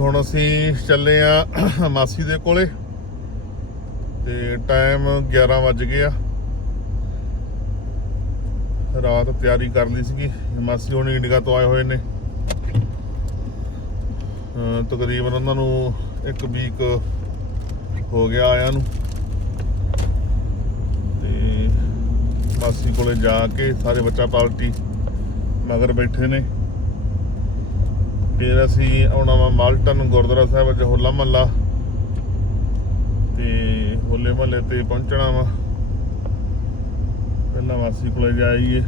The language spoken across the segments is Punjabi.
ਹੁਣ ਅਸੀਂ ਚੱਲੇ ਆ ਮਾਸੀ ਦੇ ਕੋਲੇ ਤੇ ਟਾਈਮ 11 ਵੱਜ ਗਿਆ ਰਾਤ ਤਿਆਰੀ ਕਰ ਲਈ ਸੀਗੀ। ਮਾਸੀ ਹੁਣ ਇੰਡੀਆ ਤੋਂ ਆਏ ਹੋਏ ਨੇ। ਤਕਰੀਬਨ ਉਹਨਾਂ ਨੂੰ ਇੱਕ ਵੀਕ ਹੋ ਗਿਆ ਆਇਆਂ ਨੂੰ। ਤੇ ਮਾਸੀ ਕੋਲੇ ਜਾ ਕੇ ਸਾਰੇ ਬੱਚਾ ਪਾਰਟੀ ਮਗਰ ਬੈਠੇ ਨੇ। ਫਿਰ ਅਸੀਂ ਆਉਣਾ ਵਾ ਮਾਲਟਨ ਗੁਰਦੁਆਰਾ ਸਾਹਿਬ ਚ ਹੋਲਾ ਮਹੱਲਾ। ਤੇ ਹੋਲੇ ਮਹੱਲੇ ਤੇ ਪਹੁੰਚਣਾ ਵਾ। ਪਹਿਲਾਂ ਮਾਸੀ ਕੋਲੇ ਜਾਈਏ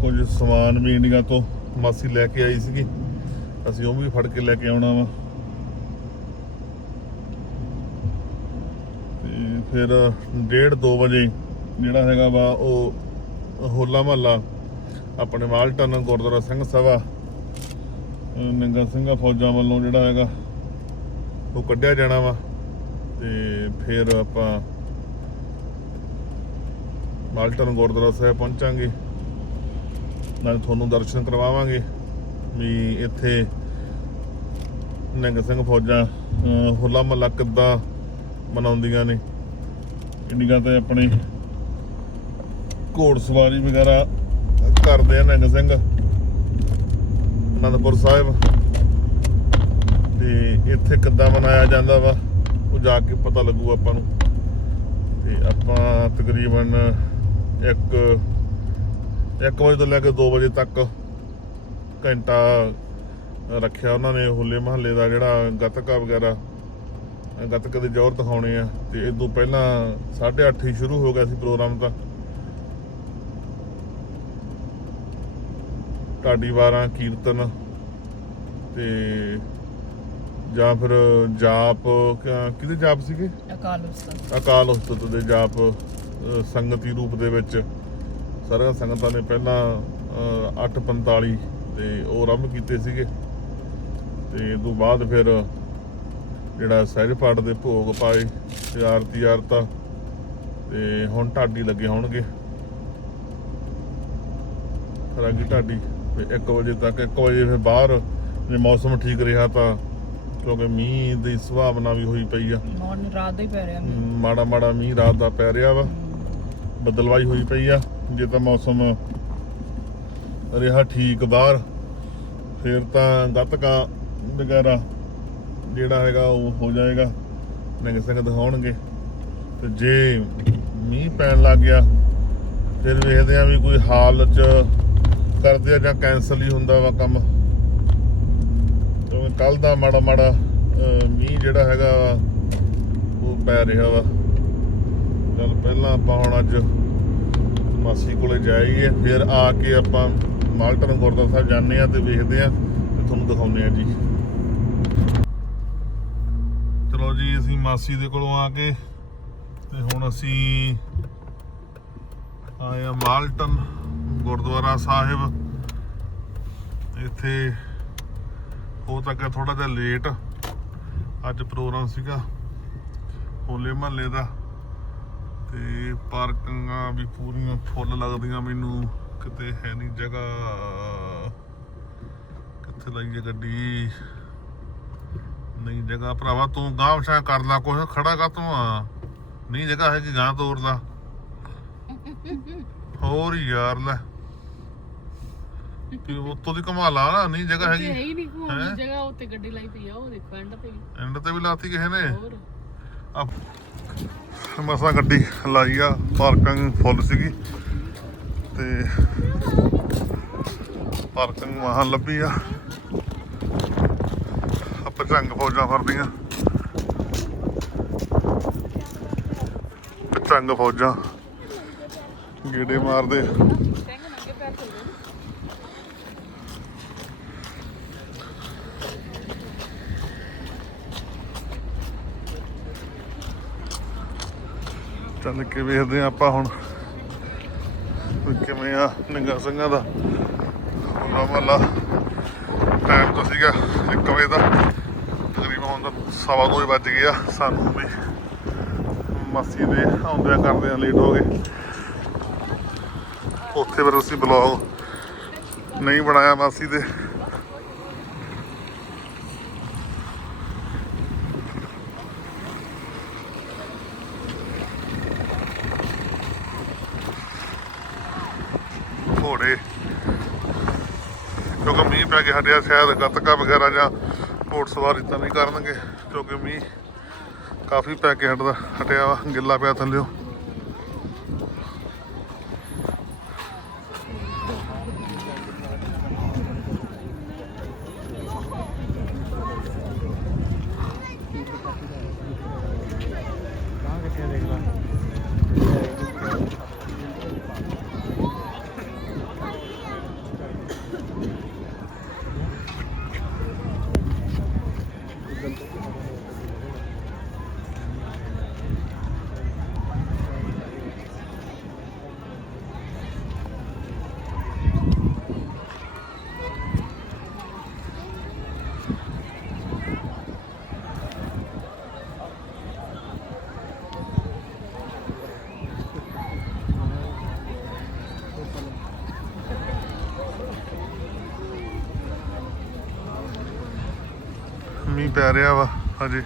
ਕੁਝ ਸਮਾਨ ਵੀ ਇੰਡੀਆ ਤੋਂ ਮਾਸੀ ਲੈ ਕੇ ਆਈ ਸੀਗੀ। ਅਸੀਂ ਉਹ ਵੀ ਫੜ ਕੇ ਲੈ ਕੇ ਆਉਣਾ ਵਾ। ਤੇ ਫਿਰ 1:30 2 ਵਜੇ ਜਿਹੜਾ ਹੈਗਾ ਵਾ ਉਹ ਹੋਲਾ ਮਹੱਲਾ ਆਪਣੇ ਮਾਲਟਨ ਗੁਰਦੁਆਰਾ ਸਿੰਘ ਸਭਾ, ਅਹ ਨੰਗਾ ਸਿੰਘਾ ਫੌਜਾਂ ਵੱਲੋਂ ਜਿਹੜਾ ਹੈਗਾ, ਉਹ ਕੱਢਿਆ ਜਾਣਾ ਵਾ ਤੇ ਫਿਰ ਆਪਾਂ ਮਾਲਟਨ ਗੁਰਦੁਆਰਾ ਸਾਹਿਬ ਪਹੁੰਚਾਂਗੇ। ਨਾਲ ਤੁਹਾਨੂੰ ਦਰਸ਼ਨ ਕਰਵਾਵਾਂਗੇ ਵੀ ਇੱਥੇ ਨਿੰਗ ਸਿੰਘ ਫੌਜਾਂ, ਅਹ ਹੋਲਾ ਮਹੱਲਾ ਕਿੱਦਾਂ ਮਨਾਉਂਦੀਆਂ ਨੇ। ਇੰਡੀਆ ਤੇ ਆਪਣੇ ਘੋੜ ਸਵਾਰੀ ਵਗੈਰਾ ਕਰਦੇ ਆ ਨਿੰਗ ਸਿੰਘ। ਅਨੰਦਪੁਰ ਸਾਹਿਬ। ਤੇ ਇੱਥੇ ਕਿੱਦਾਂ ਮਨਾਇਆ ਜਾਂਦਾ ਵਾ, ਉਹ ਜਾ ਕੇ ਪਤਾ ਲੱਗੂ ਆਪਾਂ ਨੂੰ। ਤੇ ਆਪਾਂ ਤਕਰੀਬਨ ਇੱਕ 1 ਵਜੇ ਤੋਂ ਲੈ ਕੇ 2 ਵਜੇ ਤੱਕ ਘੰਟਾ ਰੱਖਿਆ ਉਹਨਾਂ ਨੇ ਹੋਲੇ ਮਹੱਲੇ ਦਾ ਜਿਹੜਾ ਗੱਤਕਾ ਵਗੈਰਾ। ਗੱਤਕੇ ਦੇ ਜ਼ੋਰ ਦਿਖਾਉਣੇ ਆ। ਤੇ ਇਸ ਤੋਂ ਪਹਿਲਾਂ 8:30 ਹੀ ਸ਼ੁਰੂ ਹੋ ਗਿਆ ਸੀ ਪ੍ਰੋਗਰਾਮ ਤਾਂ। ਢਾਡੀ ਵਾਰਾਂ ਕੀਰਤਨ ਤੇ ਜਾਂ ਫਿਰ ਜਾਪ ਕਿਹਦੇ ਜਾਪ ਸੀਗੇ? ਅਕਾਲ ਉਸਤਾਦ ਅਕਾਲ ਉਸਤਤ ਦੇ ਜਾਪ ਸੰਗਤੀ ਰੂਪ ਦੇ ਵਿੱਚ। ਸਾਰੀਆਂ ਸੰਗਤਾਂ ਨੇ ਪਹਿਲਾਂ ਅ, 8:45 ਤੇ ਉਹ ਆਰੰਭ ਕੀਤੇ ਸੀਗੇ। ਤੇ ਤੋਂ ਬਾਅਦ ਫਿਰ ਜਿਹੜਾ ਸਹਿਜ ਪਾਠ ਦੇ ਭੋਗ ਪਾਏ ਤੇ ਆਰਤੀ ਆਰਤਾ ਤੇ ਹੁਣ ਢਾਡੀ ਲੱਗੇ ਹੋਣਗੇ। ਰਾਗੀ ਢਾਡੀ ਤੇ 1 ਵਜੇ ਤੱਕ 1 ਵਜੇ ਫਿਰ ਬਾਹਰ ਜੇ ਮੌਸਮ ਠੀਕ ਰਿਹਾ ਤਾਂ ਕਿਉਂਕਿ ਮੀਂਹ ਦੀ ਸੰਭਾਵਨਾ ਵੀ ਹੋਈ ਪਈ ਆ। ਮੌਨ ਰਾਤ ਦਾ ਹੀ ਪੈ ਰਿਹਾ। ਮਾੜਾ ਮਾੜਾ ਮੀਂਹ ਰਾਤ ਦਾ ਪੈ ਰਿਹਾ ਵਾ। ਬਦਲਵਾਈ ਹੋਈ ਪਈ ਆ ਜੇ ਤਾਂ ਮੌਸਮ ਰਿਹਾ ਠੀਕ ਬਾਹਰ ਫਿਰ ਤਾਂ ਗੱਤਕਾ ਵਗੈਰਾ ਜਿਹੜਾ ਹੈਗਾ ਉਹ ਹੋ ਜਾਏਗਾ ਨਿੰਗ ਸਿੰਘ ਦਿਖਾਉਣਗੇ। ਤੇ ਜੇ ਮੀਂਹ ਪੈਣ ਲੱਗ ਗਿਆ ਫਿਰ ਵੇਖਦੇ ਆ ਵੀ ਕੋਈ ਹਾਲ ਚ ਕਰਦੇ ਆ ਜਾਂ ਕੈਨਸਲ ਹੀ ਹੁੰਦਾ ਵਾ ਕੰਮ। ਕਿਉਂਕਿ ਕੱਲ ਦਾ ਮਾੜਾ ਮਾੜਾ ਮੀਂਹ ਜਿਹੜਾ ਹੈਗਾ ਵਾ, ਉਹ ਪੈ ਰਿਹਾ ਵਾ। ਚਲ ਪਹਿਲਾਂ ਆਪਾਂ ਹੁਣ ਅੱਜ ਮਾਸੀ ਕੋਲੇ ਜਾਈਏ, ਫਿਰ ਆ ਕੇ ਆਪਾਂ ਮਾਲਟਨ ਗੁਰਦੁਆਰਾ ਸਾਹਿਬ ਜਾਂਦੇ ਆ ਤੇ ਵੇਖਦੇ ਆ ਤੇ ਤੁਹਾਨੂੰ ਦਿਖਾਉਂਦੇ ਆ ਜੀ। ਚਲੋ ਜੀ, ਅਸੀਂ ਮਾਸੀ ਦੇ ਕੋਲੋਂ ਆ ਕੇ ਤੇ ਹੁਣ ਅਸੀਂ ਆਏ ਆ ਮਾਲਟਨ। ਗੁਰਦੁਆਰਾ ਸਾਹਿਬ। ਇੱਥੇ ਹੋ ਤੱਕ ਥੋੜਾ ਜਿਹਾ ਲੇਟ ਅੱਜ ਪ੍ਰੋਗਰਾਮ ਸੀਗਾ, ਹੋਲੇ ਮਹੱਲੇ ਦਾ। ਤੇ ਪਾਰਕਿੰਗਾਂ ਵੀ ਪੂਰੀਆਂ ਫੁੱਲ ਲੱਗਦੀਆਂ ਮੈਨੂੰ, ਕਿਤੇ ਹੈ ਨਹੀਂ ਜਗ੍ਹਾ। ਕਿੱਥੇ ਲਾਈਏ ਗੱਡੀ? ਨਹੀਂ ਜਗ੍ਹਾ ਭਰਾਵਾ, ਤੂੰ ਗਾਂਵ ਛਾ ਕਰ ਲਾ ਕੁਛ ਖੜਾ ਕਰ ਤੂੰ। ਆ ਨਹੀਂ ਜਗ੍ਹਾ ਹੈਗੀ ਗਾਂ ਤੋੜ ਲਾ। ਹੋਰ ਯਾਰ, ਲੈ। ਕਿ ਉੱਤੋਂ ਦੀ ਘੁਮਾ ਲਾ ਨਾ ਨਹੀਂ ਜਗ੍ਹਾ ਹੈ ਹੈਗੀ। ਹੀ ਨਹੀਂ ਹੈਂ? ਦੀ ਜਗ੍ਹਾ ਉੱਤੇ ਗੱਡੀ ਲਾਈ ਪਈ ਆ ਉਹ ਦੇਖੋ ਐਂਡ ਤੇ ਵੀ। ਐਂਡ ਤੇ ਵੀ ਲਾਤੀ ਕਿਸੇ ਨੇ? ਹੋਰ? ਆ ਮਸਾਂ ਗੱਡੀ ਲਾਈ ਆ ਪਾਰਕਿੰਗ ਫੁੱਲ ਸੀਗੀ। ਤੇ ਪਾਰਕਿੰਗ ਵਾਹਨ ਲੱਭੀ ਆ। ਆਪਾਂ ਝੰਗ ਫੌਜਾਂ ਫਰਦੀਆਂ ਝੰਗ ਫੌਜਾਂ। ਗੇੜੇ ਮਾਰਦੇ ਸਿੰਘ ਨੰਗੇ ਪੈਰ ਚੱਲਦੇ ਨੇ ਚੱਲ ਕੇ ਵੇਖਦੇ ਆ ਆਪਾਂ ਹੁਣ। ਕਿਵੇਂ ਆ ਨਿੰਗਾ ਸਿੰਘਾਂ ਦਾ। ਹੋਲਾ ਮਹੱਲਾ ਟਾਈਮ ਤਾਂ ਸੀਗਾ 1 ਵਜੇ ਦਾ। ਤਕਰੀਬਨ ਹੁਣ ਤਾਂ ਸਵਾ ਦੋ ਹੀ ਵੱਜ ਗਏ ਆ। ਸਾਨੂੰ ਵੀ ਮਾਸੀ ਦੇ ਆਉਂਦਿਆਂ ਕਰਦਿਆਂ ਲੇਟ ਹੋ ਗਏ। ਉੱਥੇ ਫਿਰ ਅਸੀਂ ਬਲੌਗ ਨਹੀਂ ਬਣਾਇਆ ਮਾਸੀ ਦੇ ਘੋੜੇ ਕਿਉਂਕਿ ਮੀਂਹ ਹਟਿਆ ਸ਼ਾਇਦ ਗੱਤਕਾ ਵਗੈਰਾ ਜਾਂ ਘੋੜ ਸਵਾਰੀ ਤਾਂ ਨਹੀਂ ਕਰਨਗੇ ਕਿਉਂਕਿ ਮੀਂਹ ਕਾਫੀ ਪੈ ਕੇ ਹਟਦਾ, ਹਟਿਆ ਵਾ, ਗਿੱਲਾ ਪਿਆ ਥੱਲਿਓ ਮੀਂਹ ਪੈ ਰਿਹਾ ਵਾ, ਹਜੇ।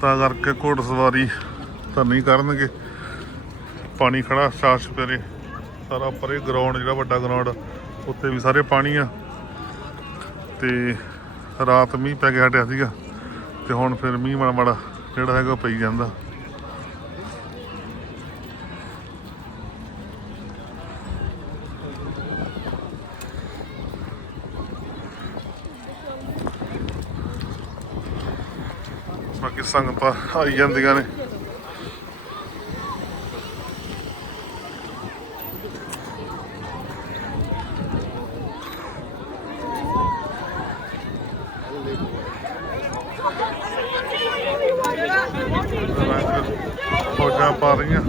ਤਾਂ ਕਰਕੇ ਘੋੜ ਸਵਾਰੀ ਤਾਂ ਨਹੀਂ ਕਰਨਗੇ। ਪਾਣੀ ਖੜਾ ਸਾਫ਼ ਸਪੇਰੇ ਸਾਰਾ ਪਰੇ ਗਰਾਊਂਡ ਜਿਹੜਾ ਵੱਡਾ ਗਰਾਊਂਡ ਉੱਤੇ ਵੀ ਸਾਰੇ ਪਾਣੀ ਆ। ਤੇ ਰਾਤ ਮੀਂਹ ਪੈ ਕੇ ਹਟਿਆ ਸੀਗਾ ਤੇ ਹੁਣ ਫਿਰ ਮੀਂਹ ਮਾੜਾ ਮਾੜਾ ਜਿਹੜਾ ਹੈਗਾ ਉਹ ਪਈ ਜਾਂਦਾ। ਬਾਕੀ ਸੰਗਤਾਂ ਆਈ ਜਾਂਦੀਆਂ ਨੇ। ਫੌਜਾਂ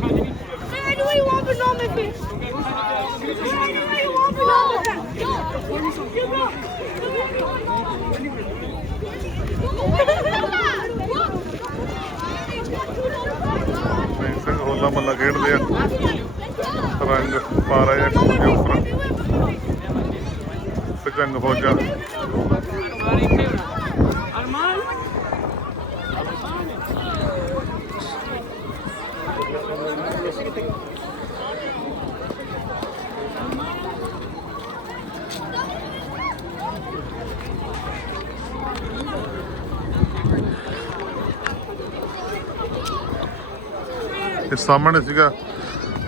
ਇਹ ਸਾਹਮਣੇ ਸੀਗਾ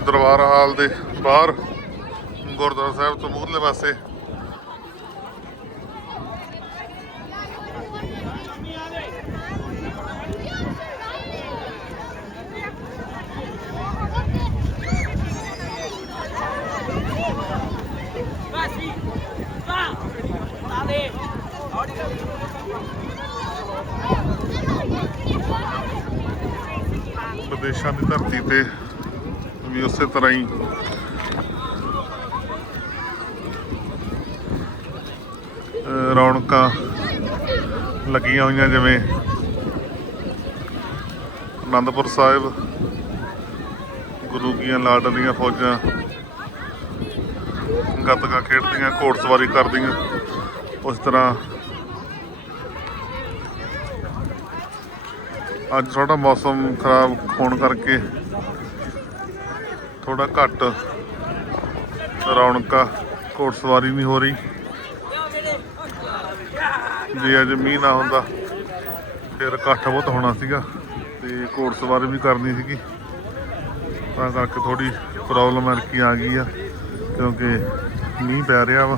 ਦਰਬਾਰ ਹਾਲ ਦੇ ਬਾਹਰ ਗੁਰਦੁਆਰਾ ਸਾਹਿਬ ਤੋਂ ਮੂਹਰਲੇ ਪਾਸੇ ਵਿਦੇਸ਼ਾਂ ਦੀ ਧਰਤੀ ਤੇ ਵੀ ਉਸੇ ਤਰ੍ਹਾਂ ਹੀ। ਰੌਣਕਾਂ ਲੱਗੀਆਂ ਹੋਈਆਂ ਜਿਵੇਂ ਆਨੰਦਪੁਰ ਸਾਹਿਬ, ਗੁਰੂ ਕੀਆਂ ਲਾਡਲੀਆਂ ਫੌਜਾਂ, ਗੱਤਕਾ ਖੇਡਦੀਆਂ ਘੋੜਸਵਾਰੀ ਕਰਦੀਆਂ, ਉਸ ਤਰ੍ਹਾਂ। ਅੱਜ ਥੋੜਾ ਮੌਸਮ ਖਰਾਬ ਹੋਣ ਕਰਕੇ ਥੋੜਾ ਘੱਟ ਰੌਣਕ ਘੋੜ ਸਵਾਰੀ ਨਹੀਂ ਹੋ ਰਹੀ। ਜੇ ਅੱਜ ਮੀਂਹ ਨਾ ਹੁੰਦਾ, ਫਿਰ ਇਕੱਠ ਬਹੁਤ ਹੋਣਾ ਸੀਗਾ ਤੇ ਘੋੜਸਵਾਰੀ ਵੀ ਕਰਨੀ ਸੀਗੀ। ਤਾਂ ਕਰਕੇ ਥੋੜੀ ਪ੍ਰੋਬਲਮ ਐਰਕੀ ਆ ਗਈ ਆ, ਕਿਉਂਕਿ ਮੀਂਹ ਪੈ ਰਿਹਾ ਵਾ।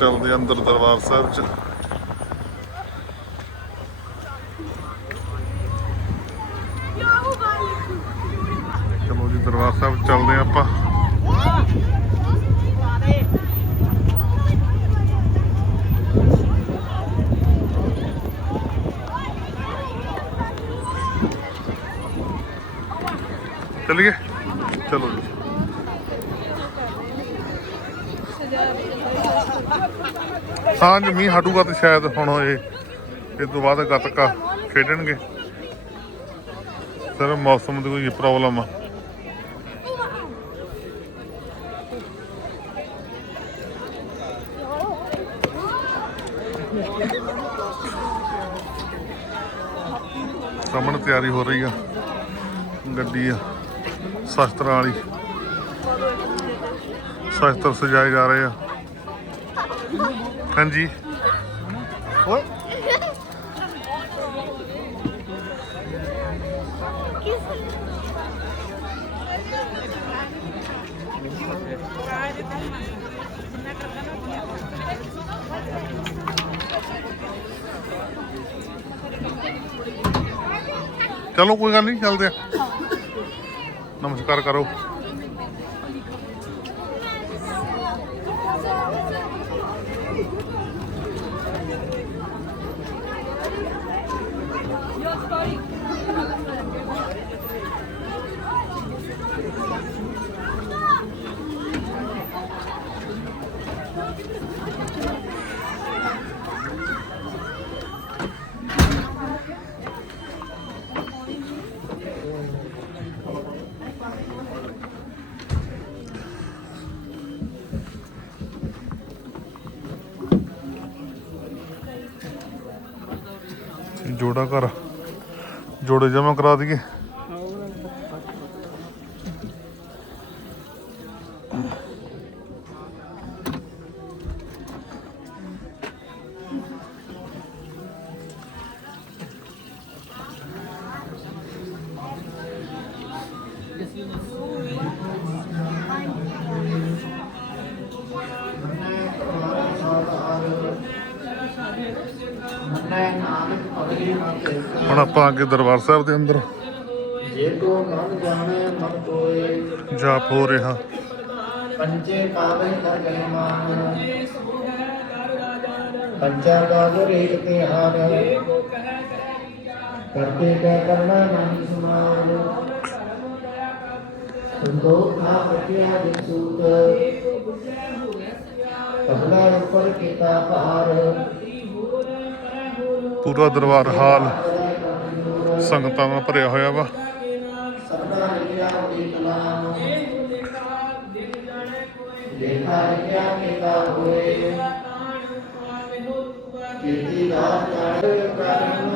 ਚੱਲਦੇ ਹਾਂ ਅੰਦਰ ਦਰਬਾਰ ਸਾਹਿਬ ਚ। ਚਲੋ ਜੀ, ਦਰਬਾਰ ਸਾਹਿਬ ਚੱਲਦੇ ਹਾਂ ਆਪਾਂ। ਚੱਲੀਏ? ਚਲੋ ਜੀ। ਸਾਂਝ ਮੀਂਹ ਹਟੂਗਾ ਤੇ ਸ਼ਾਇਦ ਹੁਣ ਇਹ ਇਹ ਤੋਂ ਬਾਅਦ ਗੱਤਕਾ ਖੇਡਣਗੇ। ਸਰ, ਮੌਸਮ ਦੀ ਕੋਈ ਪ੍ਰੋਬਲਮ ਆ। ਸਾਹਮਣੇ ਤਿਆਰੀ ਹੋ ਰਹੀ ਆ। ਗੱਡੀ ਆ। ਸ਼ਸਤਰਾਂ ਵਾਲੀ। ਸ਼ਸਤਰ ਸਜਾਏ ਜਾ ਰਹੇ ਆ। ਹਾਂਜੀ। ਓਏ ਚਲੋ ਕੋਈ ਗੱਲ ਨਹੀਂ ਚੱਲਦੇ ਆ। ਨਮਸਕਾਰ ਕਰੋ। ਜੋੜਾ ਘਰ। ਜੋੜੇ ਜਮਾ ਕਰਾ ਦਈਏ। ਹੁਣ ਆਪਾਂ ਅੱਗੇ ਦਰਬਾਰ ਸਾਹਿਬ ਦੇ ਅੰਦਰ। ਜੇ ਕੋ ਮਨ ਜਾਣੇ ਮਨ ਕੋਏ ਜਾਪ ਹੋ ਰਿਹਾ। ਪੰਚੇ ਪਾਵੇ ਕਰ ਗਏ ਮਾਨ। ਪੰਚਾ ਗਾਗ ਰੇਤ ਤੇ ਹਾਰ। ਕਰਤੇ ਕੈ ਕਰਨਾ ਨਾਮ ਸਮਾਨ। ਸੰਤੋਖ ਨਾ ਬਟਿਆ ਦੇ ਸੂਤ। ਪਹਲਾ ਉੱਪਰ ਕੀਤਾ ਭਾਰ। ਪੂਰਾ ਦਰਬਾਰ ਹਾਲ ਸੰਗਤਾਂ ਨਾਲ ਭਰਿਆ ਹੋਇਆ ਵਾ। ਸਬਦਾ ਲਿਖਿਆ ਕੀਤਾ ਹੋਏ। ਕੀਤੀ ਦਾਤ ਚੜ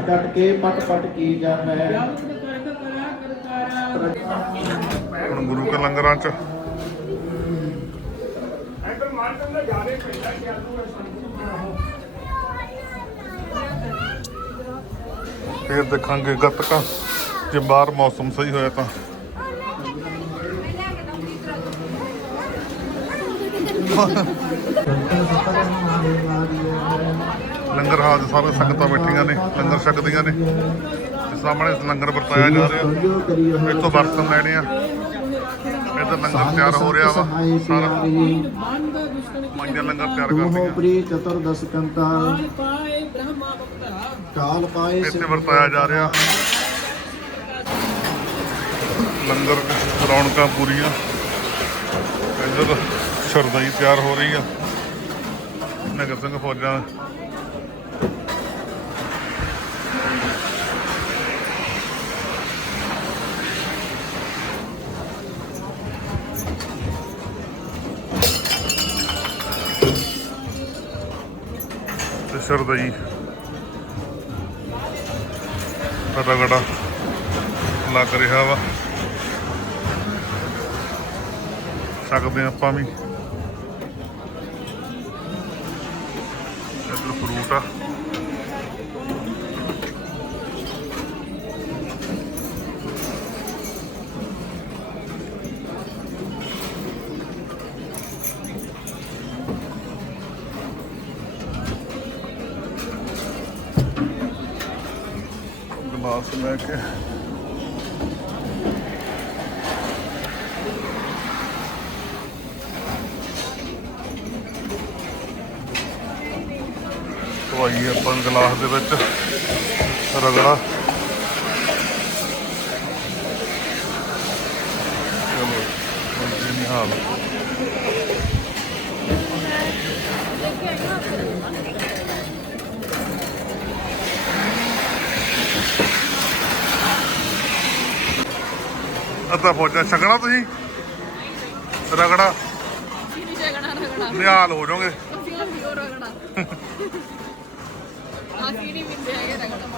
ਟਟ ਟਟ ਕੇ ਪਟ ਪਟ ਕੀ ਜਾਣੈ ਹੁਣ ਗੁਰੂ ਕੇ ਲੰਗਰਾਂ ਚ। ਫੇਰ ਦੇਖਾਂਗੇ ਗੱਤਕਾ ਜੇ ਬਾਹਰ ਮੌਸਮ ਸਹੀ ਹੋਇਆ ਤਾਂ। ਲੰਗਰ ਹਾਲ 'ਚ ਸਾਰੇ ਸੰਗਤਾਂ ਬੈਠੀਆਂ ਨੇ ਲੰਗਰ ਛਕਦੀਆਂ ਨੇ। ਤੇ ਸਾਹਮਣੇ ਲੰਗਰ ਵਰਤਾਇਆ ਜਾ ਰਿਹਾ। ਇੱਥੋਂ ਬਰਤਨ ਲੈਣੇ ਆ। ਇੱਧਰ ਲੰਗਰ ਤਿਆਰ ਹੋ ਰਿਹਾ ਵਾ। ਸਾਰਾ ਪੰਜਾਂ ਲੰਗਰ ਤਿਆਰ ਤੁਮ ਹੋ ਕਰਦੇ ਪ੍ਰੀ ਚਤੁਰਦਸ ਕੰਤਾ। ਕਾਲ ਪਾਏ ਇੱਥੇ ਵਰਤਾਇਆ ਜਾ ਰਿਹਾ। ਲੰਗਰ ਰੌਣਕਾਂ ਪੂਰੀਆਂ। ਇੱਧਰ ਸ਼ਰਦਾਈ ਤਿਆਰ ਹੋ ਰਹੀ ਆ। ਨਗਰ ਸਿੰਘ ਫੌਜਾਂ ਤੇ ਸ਼ਰਦਾਈ ਰਗੜਾ ਲੱਗ ਰਿਹਾ ਵਾ। ਸਕਦੇ ਹਾਂ ਆਪਾਂ ਵੀ। ਇੱਧਰ ਫਰੂਟ ਆ। ਗਲਾਸ ਲੈ ਕੇ ਦਵਾਈ ਆਪਾਂ ਨੂੰ ਗਲਾਸ ਦੇ ਵਿੱਚ ਰਗੜਾ ਚਲੋ ਇਹ ਨਹੀਂ ਹਾਲ ਅੱਧਾ ਫੌਜਾਂ ਛਕਣਾ ਤੁਸੀਂ? ਰਗੜਾ। ਰਗੜਾ ਨਿਹਾਲ ਹੋ ਜਾਓਗੇ। ਅਸੀਂ ਵੀ ਹੋਰ ਰਗੜਾ ਅਸੀਂ ਨਹੀਂ ਮਿਲਦੇ ਹੈਗੇ ਰਗੜਾ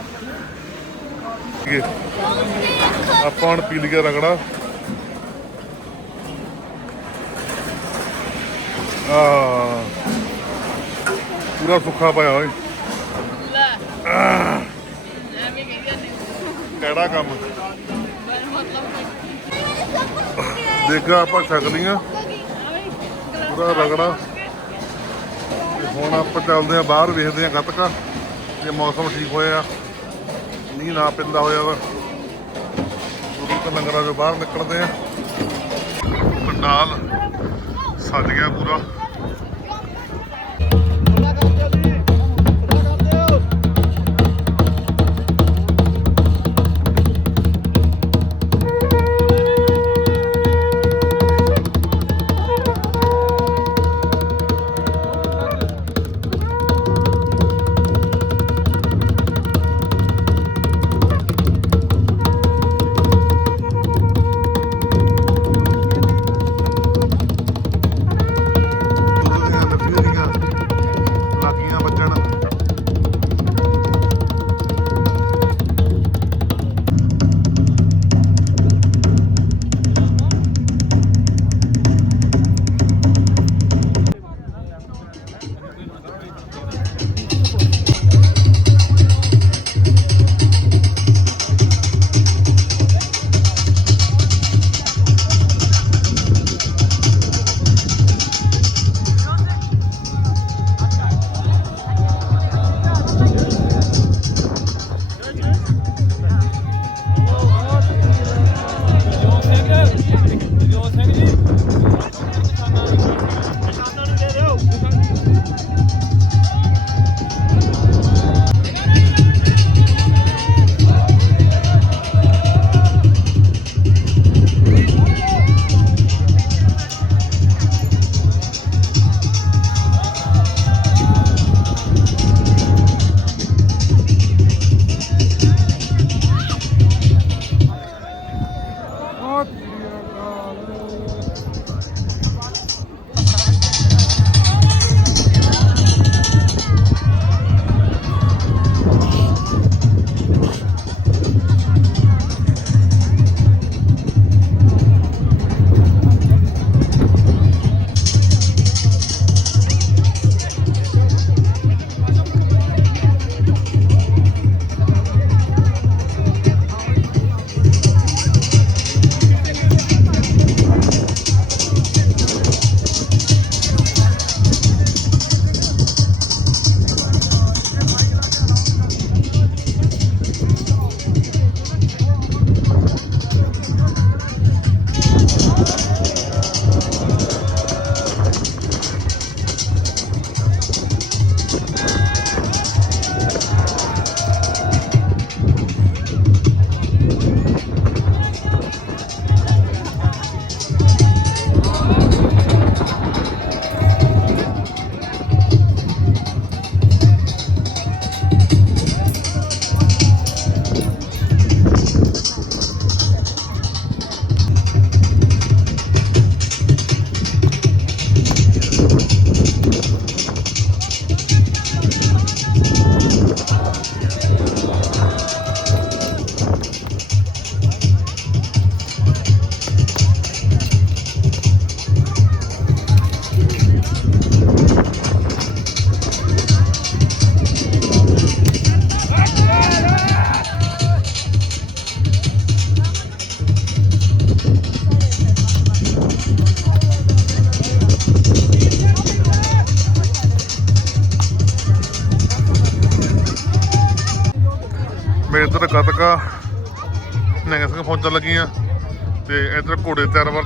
ਠੀਕ ਹੈ। ਆਪਾਂ ਹੁਣ ਪੀ ਲਿਆ ਰਗੜਾ। ਆ ਪੂਰਾ ਸੁੱਖਾ ਪਾਇਆ ਓਏ ਲੈ। ਐਵੇਂ ਕਹੀ ਜਾਂਦੇ ਕਿਹੜਾ ਕੰਮ ਪਰ ਮਤਲਬ ਦੇਖਾ ਆਪਾਂ ਛਕਲੀਆਂ ਪੂਰਾ ਰਗੜਾ। ਹੁਣ ਆਪਾਂ ਚੱਲਦੇ ਆ ਬਾਹਰ, ਵੇਖਦੇ ਆ ਗੱਤਕਾ, ਜੇ ਮੌਸਮ ਠੀਕ ਹੋਇਆ। ਮੀਂਹ ਨਾ ਪੈਂਦਾ ਹੋਇਆ ਵਾ। ਗੁਰੂ ਤੇ ਲੰਗਰਾਂ ਚੋਂ ਬਾਹਰ ਨਿਕਲਦੇ ਆ। ਪੰਡਾਲ ਸੱਜ ਗਿਆ ਪੂਰਾ। I'll.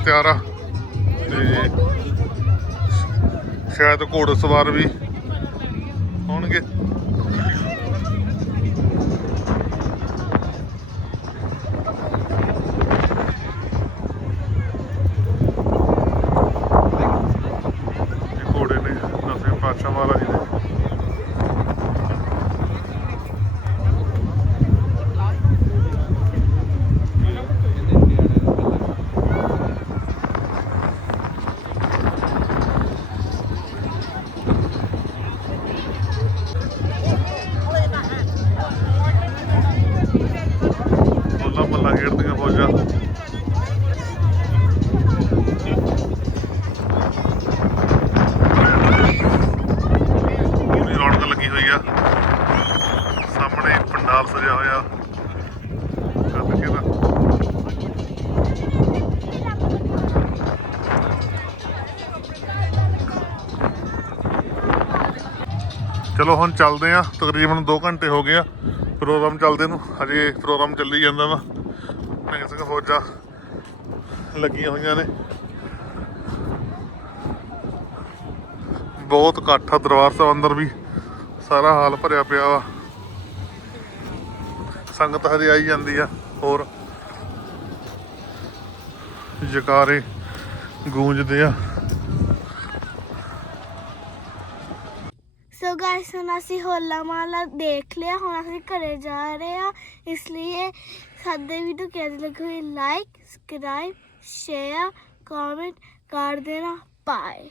ਤਿਆਰ ਵਰ ਆ। ਤੇ ਸ਼ਾਇਦ ਘੋੜ ਸਵਾਰ ਵੀ ਚਲੋ ਹੁਣ ਚੱਲਦੇ ਆ ਤਕਰੀਬਨ 2 ਘੰਟੇ ਹੋ ਗਏ ਆ। ਪ੍ਰੋਗਰਾਮ ਚੱਲਦੇ ਨੂੰ। ਹਜੇ ਪ੍ਰੋਗਰਾਮ ਚੱਲੀ ਜਾਂਦਾ ਵਾ। ਮੈਂ ਸਿੰਘ ਫੌਜਾਂ ਲੱਗੀਆਂ ਹੋਈਆਂ ਨੇ। ਬਹੁਤ ਇਕੱਠ ਆ ਦਰਬਾਰ ਸਾਹਿਬ ਅੰਦਰ ਵੀ। ਸਾਰਾ ਹਾਲ ਭਰਿਆ ਪਿਆ ਵਾ। ਸੰਗਤ ਹਜੇ ਆਈ ਜਾਂਦੀ ਆ ਹੋਰ। ਜਕਾਰੇ ਗੂੰਜਦੇ ਆ। ਸੋ ਗਾਇਸ, ਹੁਣ ਅਸੀਂ ਹੋਲਾ ਮਾਲਾ ਦੇਖ ਲਿਆ, ਹੁਣ ਅਸੀਂ ਘਰੇ ਜਾ ਰਹੇ ਆ ਇਸ ਲਈ ਸਾਡੇ ਵੀਡੀਓ ਕਿਹਦੀ ਲੱਗੀ ਹੋਈ ਲਾਈਕ ਸਬਸਕ੍ਰਾਈਬ ਸ਼ੇਅਰ ਕਮੈਂਟ ਕਰ ਦੇਣਾ। ਬਾਏ